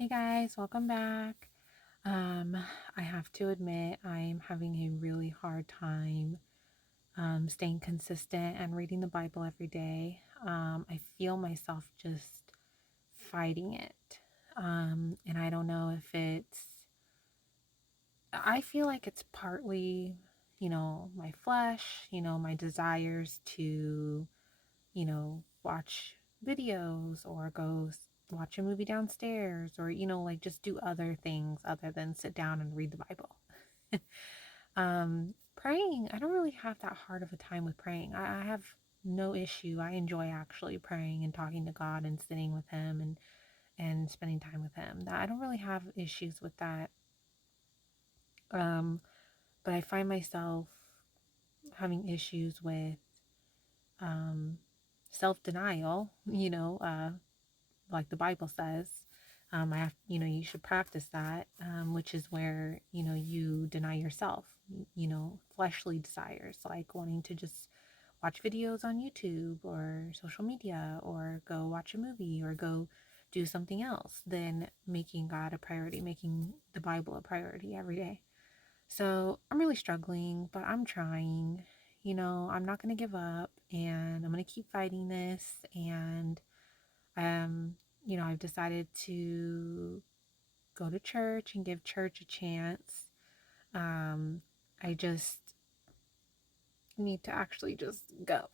Hey guys, welcome back. Um, I have to admit, I'm having a really hard time staying consistent and reading the Bible every day. I feel myself just fighting it. And I don't know if I feel like it's partly, my flesh, my desires to, watch videos or watch a movie downstairs or, like just do other things other than sit down and read the Bible. Praying, I don't really have that hard of a time with praying. I have no issue. I enjoy actually praying and talking to God and sitting with Him and spending time with Him. I don't really have issues with that. Um, but I find myself having issues with um, self denial, like the Bible says. I have, you should practice that, which is where, you deny yourself, fleshly desires, like wanting to just watch videos on YouTube or social media or go watch a movie or go do something else than making God a priority, making the Bible a priority every day. So I'm really struggling, but I'm trying. I'm not going to give up and I'm going to keep fighting this. And, um, I've decided to go to church and give church a chance. Um, I just need to actually just go.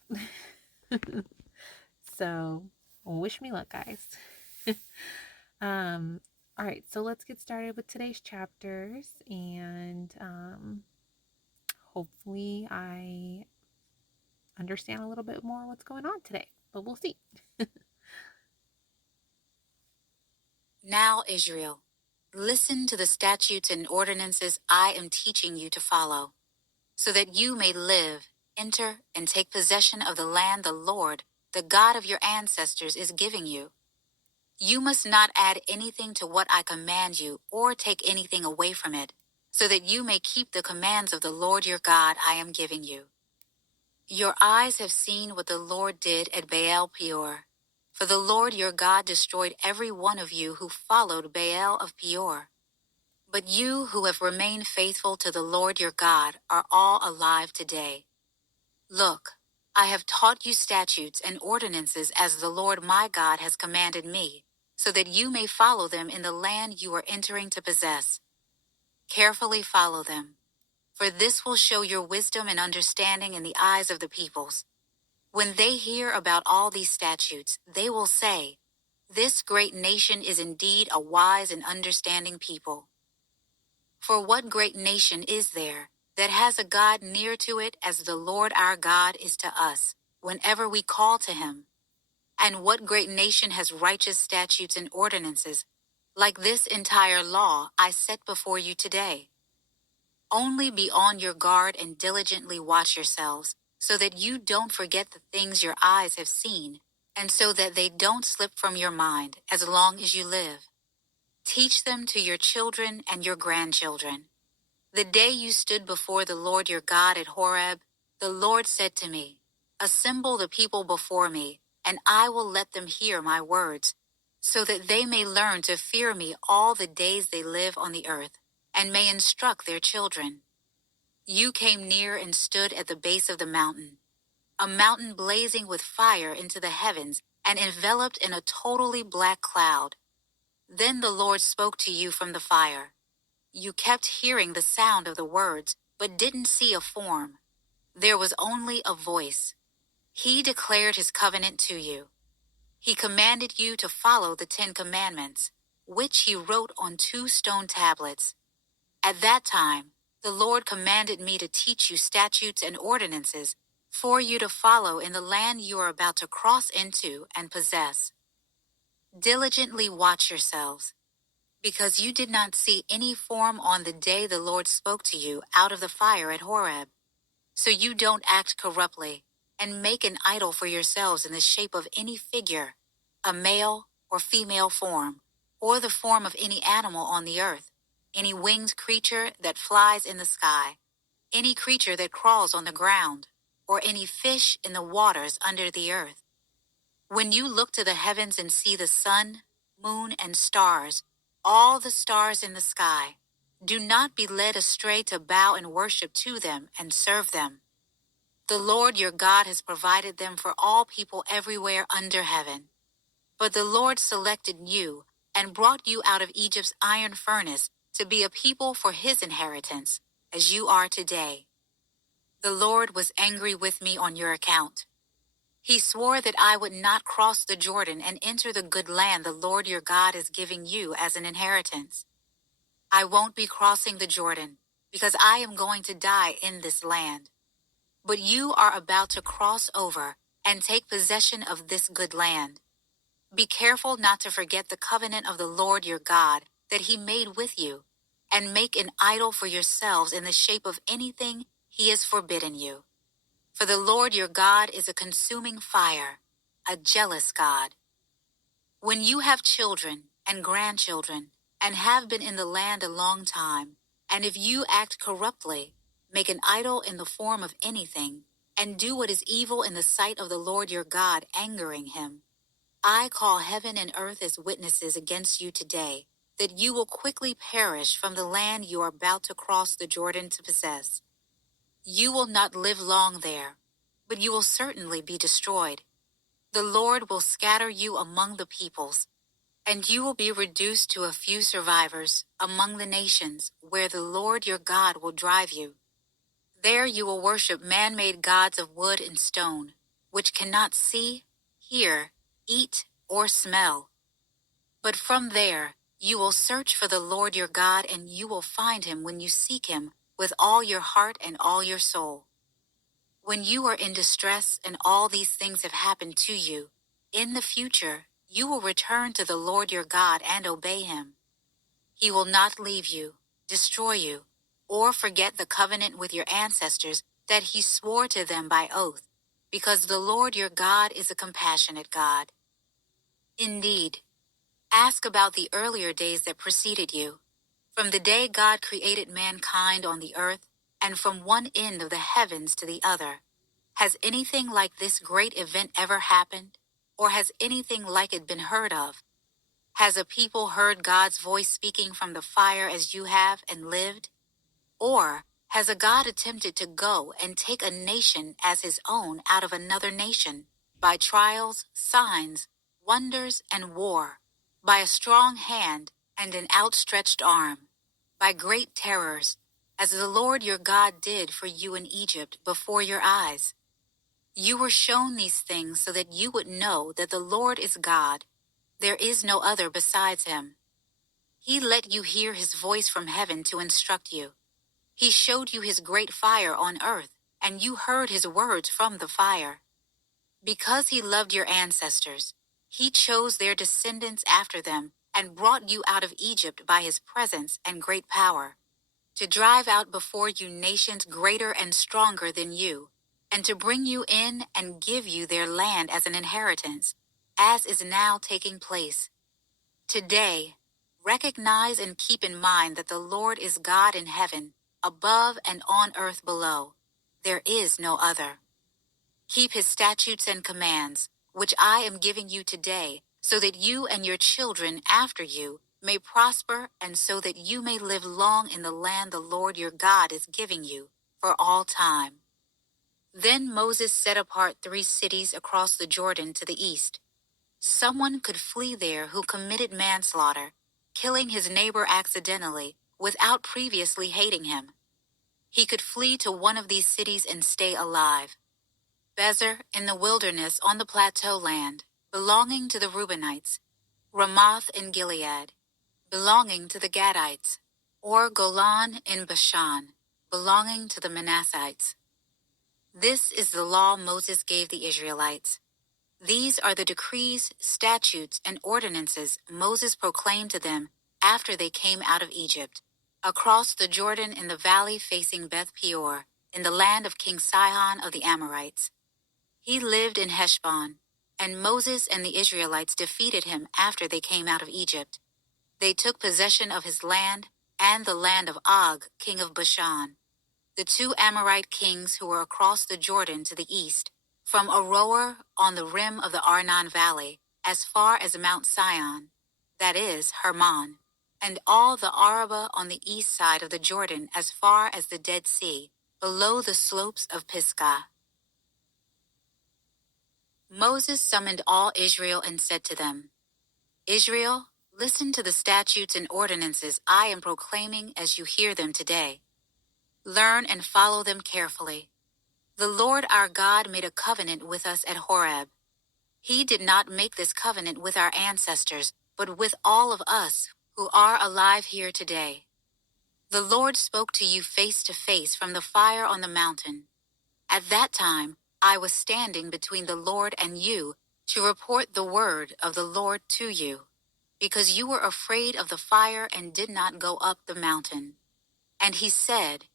So wish me luck, guys. um, all right, so let's get started with today's chapters and hopefully I understand a little bit more what's going on today, but we'll see. Now, Israel, listen to the statutes and ordinances I am teaching you to follow, so that you may live, enter, and take possession of the land the Lord, the God of your ancestors, is giving you. You must not add anything to what I command you or take anything away from it, so that you may keep the commands of the Lord your God I am giving you. Your eyes have seen what the Lord did at Baal Peor. For the Lord your God destroyed every one of you who followed Baal of Peor. But you who have remained faithful to the Lord your God are all alive today. Look, I have taught you statutes and ordinances as the Lord my God has commanded me, so that you may follow them in the land you are entering to possess. Carefully follow them, for this will show your wisdom and understanding in the eyes of the peoples. When they hear about all these statutes, they will say, "This great nation is indeed a wise and understanding people." For what great nation is there that has a God near to it as the Lord our God is to us, whenever we call to him? And what great nation has righteous statutes and ordinances, like this entire law I set before you today? Only be on your guard and diligently watch yourselves, so that you don't forget the things your eyes have seen, and so that they don't slip from your mind as long as you live. Teach them to your children and your grandchildren. The day you stood before the Lord your God at Horeb, the Lord said to me, "Assemble the people before me, and I will let them hear my words, so that they may learn to fear me all the days they live on the earth, and may instruct their children." You came near and stood at the base of the mountain, a mountain blazing with fire into the heavens and enveloped in a totally black cloud. Then the Lord spoke to you from the fire. You kept hearing the sound of the words, but didn't see a form. There was only a voice. He declared his covenant to you. He commanded you to follow the 10 Commandments, which he wrote on 2 stone tablets. At that time, the Lord commanded me to teach you statutes and ordinances for you to follow in the land you are about to cross into and possess. Diligently watch yourselves, because you did not see any form on the day the Lord spoke to you out of the fire at Horeb. So you don't act corruptly and make an idol for yourselves in the shape of any figure, a male or female form, or the form of any animal on the earth, any winged creature that flies in the sky, any creature that crawls on the ground, or any fish in the waters under the earth. When you look to the heavens and see the sun, moon, and stars, all the stars in the sky. Do not be led astray to bow and worship to them and serve them. The Lord your God has provided them for all people everywhere under heaven. But the Lord selected you and brought you out of Egypt's iron furnace to be a people for his inheritance, as you are today. The Lord was angry with me on your account. He swore that I would not cross the Jordan and enter the good land the Lord your God is giving you as an inheritance. I won't be crossing the Jordan, because I am going to die in this land. But you are about to cross over and take possession of this good land. Be careful not to forget the covenant of the Lord your God that he made with you, and make an idol for yourselves in the shape of anything he has forbidden you. For the Lord your God is a consuming fire, a jealous God. When you have children and grandchildren, and have been in the land a long time, and if you act corruptly, make an idol in the form of anything, and do what is evil in the sight of the Lord your God, angering him, I call heaven and earth as witnesses against you today, that you will quickly perish from the land you are about to cross the Jordan to possess. You will not live long there, but you will certainly be destroyed. The Lord will scatter you among the peoples, and you will be reduced to a few survivors among the nations where the Lord your God will drive you. There you will worship man-made gods of wood and stone, which cannot see, hear, eat, or smell. But from there you will search for the Lord your God, and you will find him when you seek him with all your heart and all your soul. When you are in distress and all these things have happened to you, in the future you will return to the Lord your God and obey him. He will not leave you, destroy you, or forget the covenant with your ancestors that he swore to them by oath, because the Lord your God is a compassionate God. Indeed, ask about the earlier days that preceded you, from the day God created mankind on the earth, and from one end of the heavens to the other. Has anything like this great event ever happened? Or has anything like it been heard of? Has a people heard God's voice speaking from the fire as you have and lived? Or has a God attempted to go and take a nation as his own out of another nation, by trials, signs, wonders, and war, by a strong hand and an outstretched arm, by great terrors, as the Lord your God did for you in Egypt before your eyes? You were shown these things so that you would know that the Lord is God. There is no other besides him. He let you hear his voice from heaven to instruct you. He showed you his great fire on earth, and you heard his words from the fire. Because he loved your ancestors, he chose their descendants after them and brought you out of Egypt by his presence and great power, to drive out before you nations greater and stronger than you, and to bring you in and give you their land as an inheritance, as is now taking place. Today, recognize and keep in mind that the Lord is God in heaven, above and on earth below. There is no other. Keep his statutes and commands, which I am giving you today, so that you and your children after you may prosper, and so that you may live long in the land the Lord your God is giving you for all time. Then Moses set apart 3 cities across the Jordan to the east. Someone could flee there who committed manslaughter, killing his neighbor accidentally without previously hating him. He could flee to one of these cities and stay alive. Bezer in the wilderness on the plateau land, belonging to the Reubenites, Ramoth in Gilead, belonging to the Gadites, or Golan in Bashan, belonging to the Manassites. This is the law Moses gave the Israelites. These are the decrees, statutes, and ordinances Moses proclaimed to them after they came out of Egypt, across the Jordan in the valley facing Beth Peor, in the land of King Sihon of the Amorites. He lived in Heshbon, and Moses and the Israelites defeated him after they came out of Egypt. They took possession of his land and the land of Og, king of Bashan, the 2 Amorite kings who were across the Jordan to the east, from Aroer on the rim of the Arnon Valley, as far as Mount Sion, that is, Hermon, and all the Arabah on the east side of the Jordan as far as the Dead Sea, below the slopes of Pisgah. Moses summoned all Israel and said to them, Israel, listen to the statutes and ordinances I am proclaiming as you hear them today. Learn and follow them carefully. The Lord our God made a covenant with us at Horeb. He did not make this covenant with our ancestors, but with all of us who are alive here today. The Lord spoke to you face to face from the fire on the mountain. At that time, I was standing between the Lord and you to report the word of the Lord to you, because you were afraid of the fire and did not go up the mountain. And he said,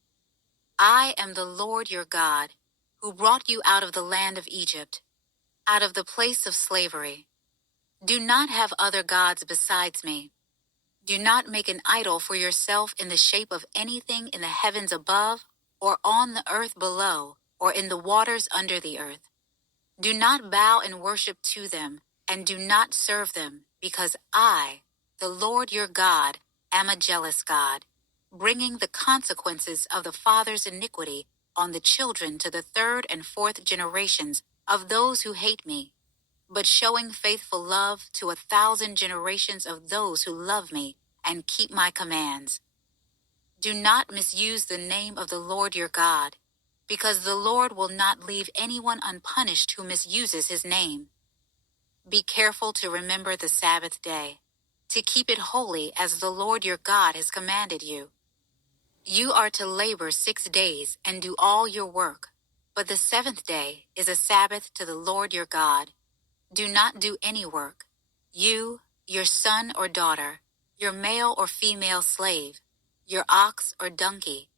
I am the Lord your God, who brought you out of the land of Egypt, out of the place of slavery. Do not have other gods besides me. Do not make an idol for yourself in the shape of anything in the heavens above, or on the earth below, or in the waters under the earth. Do not bow and worship to them, and do not serve them, because I, the Lord your God, am a jealous God, bringing the consequences of the father's iniquity on the children to the third and fourth generations of those who hate me, but showing faithful love to 1,000 generations of those who love me and keep my commands. Do not misuse the name of the Lord your God, because the Lord will not leave anyone unpunished who misuses his name. Be careful to remember the Sabbath day, to keep it holy as the Lord your God has commanded you. You are to labor 6 days and do all your work, but the seventh day is a Sabbath to the Lord your God. Do not do any work, you, your son or daughter, your male or female slave, your ox or donkey,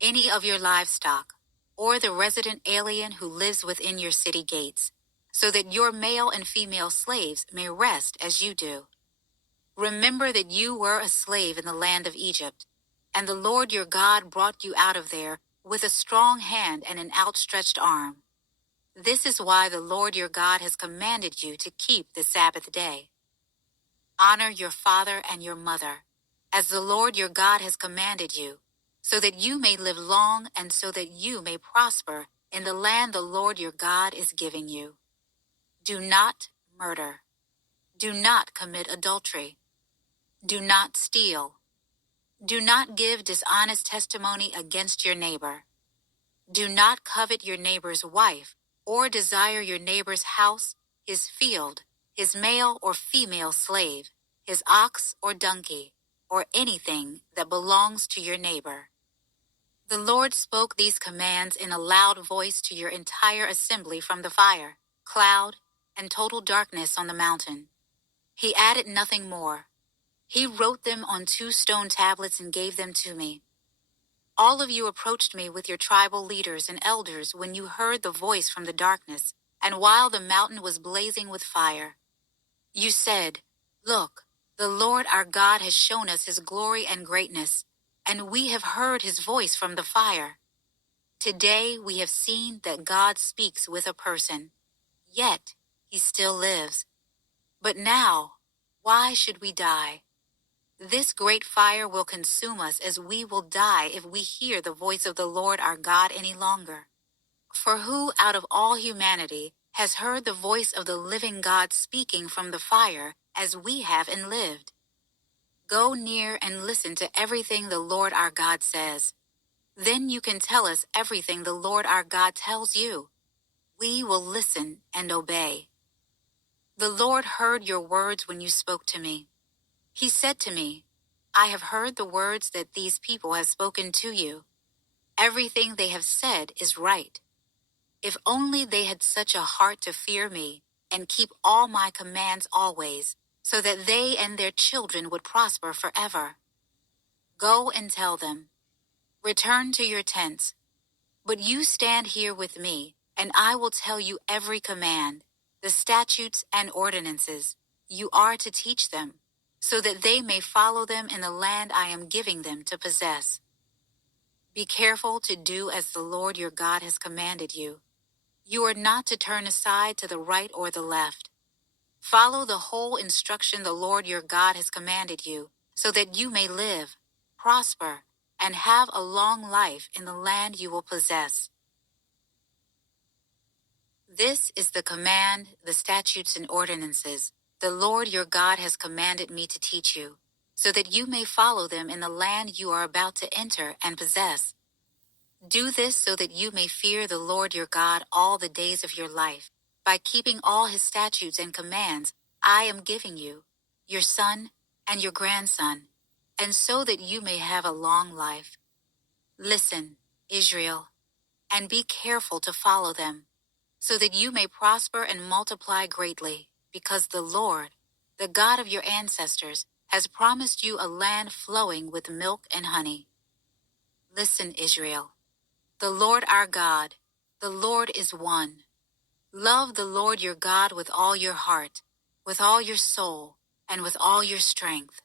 any of your livestock, or the resident alien who lives within your city gates, so that your male and female slaves may rest as you do. Remember that you were a slave in the land of Egypt, and the Lord your God brought you out of there with a strong hand and an outstretched arm. This is why the Lord your God has commanded you to keep the Sabbath day. Honor your father and your mother, as the Lord your God has commanded you, so that you may live long and so that you may prosper in the land the Lord your God is giving you. Do not murder. Do not commit adultery. Do not steal. Do not give dishonest testimony against your neighbor. Do not covet your neighbor's wife, or desire your neighbor's house, his field, his male or female slave, his ox or donkey, or anything that belongs to your neighbor. The Lord spoke these commands in a loud voice to your entire assembly from the fire, cloud, and total darkness on the mountain. He added nothing more. He wrote them on 2 stone tablets and gave them to me. All of you approached me with your tribal leaders and elders when you heard the voice from the darkness, and while the mountain was blazing with fire. You said, Look, the Lord our God has shown us his glory and greatness, and we have heard his voice from the fire. Today we have seen that God speaks with a person, yet he still lives. But now, why should we die? This great fire will consume us as we will die if we hear the voice of the Lord our God any longer. For who out of all humanity has heard the voice of the living God speaking from the fire as we have and lived? Go near and listen to everything the Lord our God says. Then you can tell us everything the Lord our God tells you. We will listen and obey. The Lord heard your words when you spoke to me. He said to me, I have heard the words that these people have spoken to you. Everything they have said is right. If only they had such a heart to fear me and keep all my commands always, so that they and their children would prosper forever. Go and tell them, return to your tents. But you stand here with me, and I will tell you every command, the statutes and ordinances. You are to teach them, so that they may follow them in the land I am giving them to possess. Be careful to do as the Lord your God has commanded you. You are not to turn aside to the right or the left. Follow the whole instruction the Lord your God has commanded you, so that you may live, prosper, and have a long life in the land you will possess. This is the command, the statutes and ordinances the Lord your God has commanded me to teach you, so that you may follow them in the land you are about to enter and possess. Do this so that you may fear the Lord your God all the days of your life, by keeping all his statutes and commands I am giving you, your son, and your grandson, and so that you may have a long life. Listen, Israel, and be careful to follow them, so that you may prosper and multiply greatly, because the Lord, the God of your ancestors, has promised you a land flowing with milk and honey. Listen, Israel, the Lord our God, the Lord is one. Love the Lord your God with all your heart, with all your soul, and with all your strength.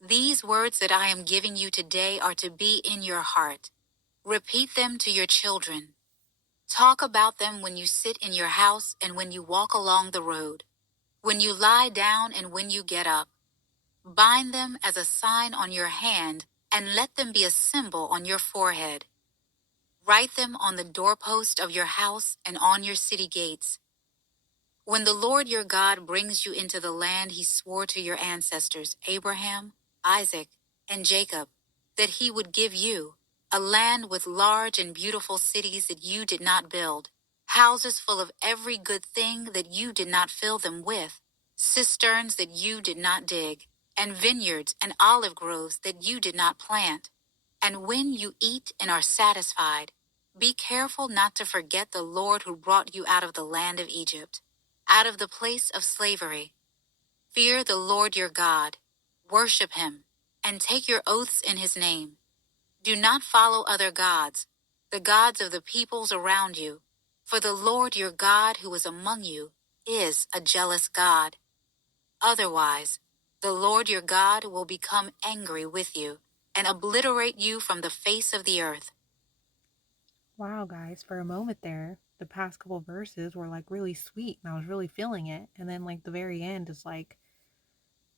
These words that I am giving you today are to be in your heart. Repeat them to your children. Talk about them when you sit in your house and when you walk along the road, when you lie down and when you get up. Bind them as a sign on your hand and let them be a symbol on your forehead. Write them on the doorpost of your house and on your city gates. When the Lord your God brings you into the land he swore to your ancestors, Abraham, Isaac, and Jacob, that he would give you, a land with large and beautiful cities that you did not build, houses full of every good thing that you did not fill them with, cisterns that you did not dig, and vineyards and olive groves that you did not plant. And when you eat and are satisfied, be careful not to forget the Lord who brought you out of the land of Egypt, out of the place of slavery. Fear the Lord your God, worship him, and take your oaths in his name. Do not follow other gods, the gods of the peoples around you, for the Lord your God who is among you is a jealous God. Otherwise, the Lord your God will become angry with you and obliterate you from the face of the earth. Wow, guys, for a moment there, the past couple verses were like really sweet and I was really feeling it. And then, like, the very end is like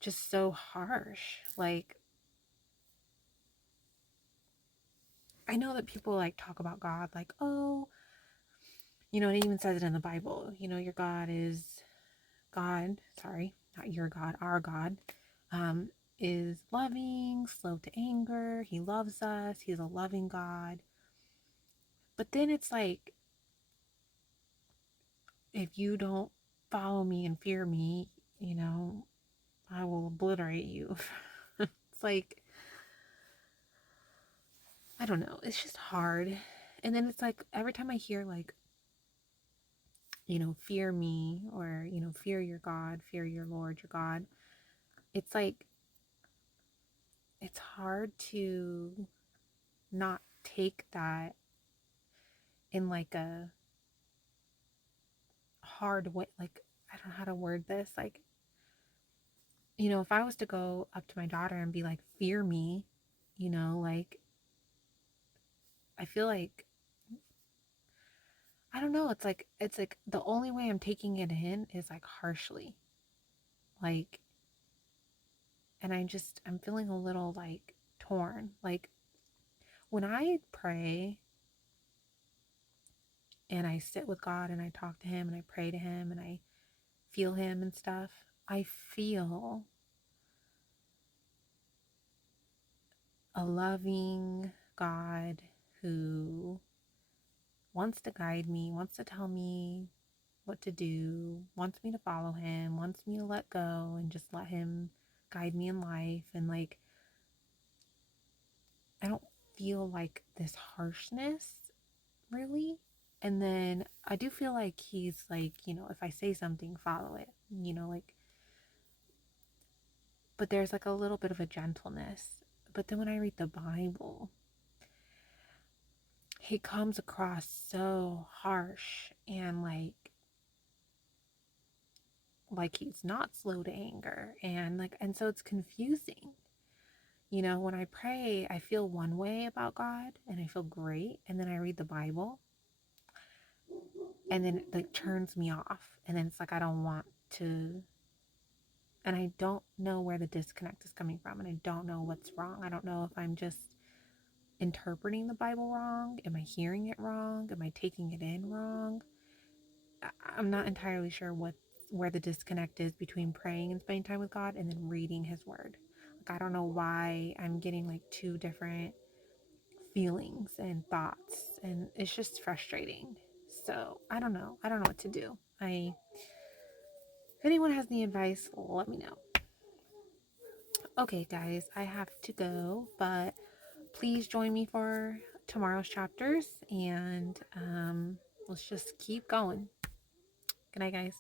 just so harsh. Like, I know that people like talk about God, like, oh, it even says it in the Bible, your God is God, sorry, not your God, our God, um, is loving, slow to anger. He loves us. He's a loving God. But then it's like, if you don't follow me and fear me, you know, I will obliterate you. It's like, I don't know. It's just hard. And then it's like, every time I hear, like, fear me, or, fear your God, fear your Lord, your God, it's like, it's hard to not take that in like a hard way. Like, I don't know how to word this. Like, if I was to go up to my daughter and be like, fear me, like, I feel like, I don't know. It's like the only way I'm taking it in is like harshly. Like, and I'm feeling a little like torn. Like, when I pray and I sit with God and I talk to him and I pray to him and I feel him and stuff, I feel a loving God who wants to guide me, wants to tell me what to do, wants me to follow him, wants me to let go and just let him guide me in life. And like, I don't feel like this harshness really. And then I do feel like he's like, if I say something, follow it, like, but there's like a little bit of a gentleness. But then when I read the Bible, he comes across so harsh and like he's not slow to anger, and like, and so it's confusing. When I pray, I feel one way about God and I feel great, and then I read the Bible and then it like turns me off, and then it's like I don't want to And I don't know where the disconnect is coming from, and I don't know what's wrong. I don't know if I'm just interpreting the Bible wrong. Am I hearing it wrong? Am I taking it in wrong? I'm not entirely sure where the disconnect is between praying and spending time with God and then reading His Word. Like, I don't know why I'm getting like two different feelings and thoughts, and it's just frustrating. So I don't know. I don't know what to do. If anyone has any advice, let me know. Okay, guys, I have to go, but please join me for tomorrow's chapters, and let's just keep going. Good night, guys.